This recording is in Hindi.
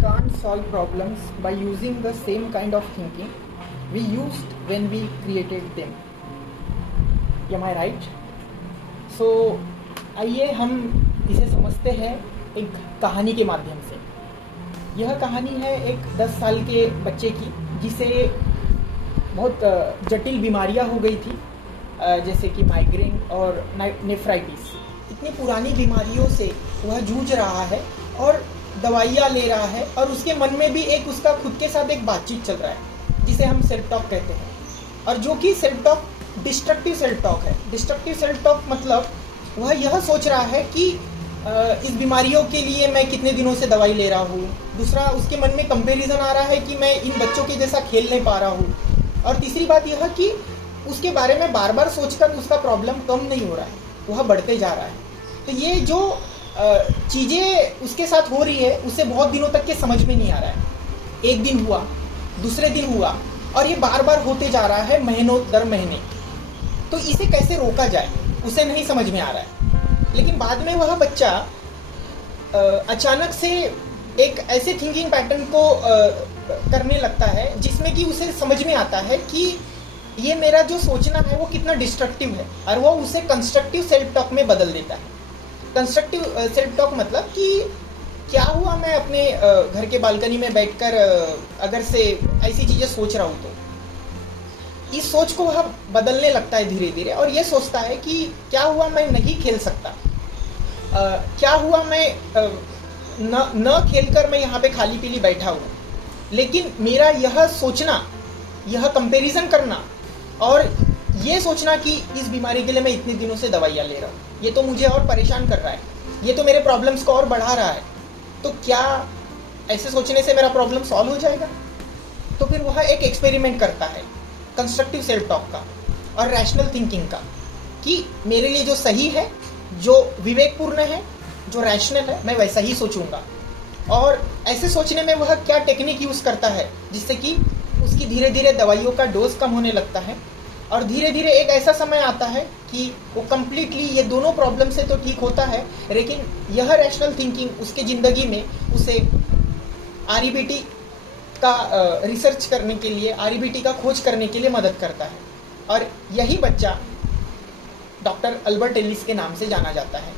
can't solve problems by using the same kind of thinking we used when we created them. Am I right? So आइए हम इसे समझते हैं एक कहानी के माध्यम से। यह कहानी है एक 10 साल के बच्चे की जिसे बहुत जटिल बीमारियां हो गई थी, जैसे कि माइग्रेन और नेफ्राइटिस। इतनी पुरानी बीमारियों से वह जूझ रहा है और दवाइयाँ ले रहा है, और उसके मन में भी एक उसका खुद के साथ एक बातचीत चल रहा है जिसे हम सेल्फ टॉक कहते हैं, और जो कि self talk destructive self talk है। डिस्ट्रक्टिव सेल्फ टॉक मतलब वह यह सोच रहा है कि इस बीमारियों के लिए मैं कितने दिनों से दवाई ले रहा हूँ। दूसरा, उसके मन में कंपैरिजन आ रहा है कि मैं इन बच्चों के जैसा खेल नहीं पा रहा हूँ। और तीसरी बात यह कि उसके बारे में बार बार सोचकर उसका प्रॉब्लम कम नहीं हो रहा है, वह बढ़ते जा रहा है। तो ये जो चीज़ें उसके साथ हो रही है उसे बहुत दिनों तक के समझ में नहीं आ रहा है। एक दिन हुआ, दूसरे दिन हुआ, और ये बार बार होते जा रहा है महीनों दर महीने। तो इसे कैसे रोका जाए उसे नहीं समझ में आ रहा है। लेकिन बाद में वह बच्चा अचानक से एक ऐसे थिंकिंग पैटर्न को करने लगता है जिसमें कि उसे समझ में आता है कि ये मेरा जो सोचना है वो कितना डिस्ट्रक्टिव है, और वो उसे कंस्ट्रक्टिव सेल्फ टॉक में बदल देता है। कंस्ट्रक्टिव सेल्फ टॉक मतलब कि क्या हुआ, मैं अपने घर के बालकनी में बैठकर अगर से ऐसी चीज़ें सोच रहा हूँ, तो इस सोच को वह बदलने लगता है धीरे धीरे, और ये सोचता है कि क्या हुआ मैं नहीं खेल सकता, क्या हुआ मैं न खेलकर मैं यहाँ पे खाली पीली बैठा हूँ। लेकिन मेरा यह सोचना, यह कंपैरिजन करना और ये सोचना कि इस बीमारी के लिए मैं इतने दिनों से दवाइयाँ ले रहा हूँ, ये तो मुझे और परेशान कर रहा है, ये तो मेरे प्रॉब्लम्स को और बढ़ा रहा है। तो क्या ऐसे सोचने से मेरा प्रॉब्लम सॉल्व हो जाएगा? तो फिर वह एक एक्सपेरिमेंट करता है कंस्ट्रक्टिव सेल्फ टॉक का और रैशनल थिंकिंग का, कि मेरे लिए जो सही है, जो विवेकपूर्ण है, जो रैशनल है, मैं वैसा ही सोचूंगा। और ऐसे सोचने में वह क्या टेक्निक यूज़ करता है जिससे कि उसकी धीरे धीरे दवाइयों का डोज कम होने लगता है, और धीरे धीरे एक ऐसा समय आता है कि वो कम्प्लीटली ये दोनों प्रॉब्लम से तो ठीक होता है। लेकिन यह रैशनल थिंकिंग उसके ज़िंदगी में उसे आरईबीटी का रिसर्च करने के लिए, आरईबीटी का खोज करने के लिए मदद करता है। और यही बच्चा डॉक्टर अल्बर्ट एलिस के नाम से जाना जाता है।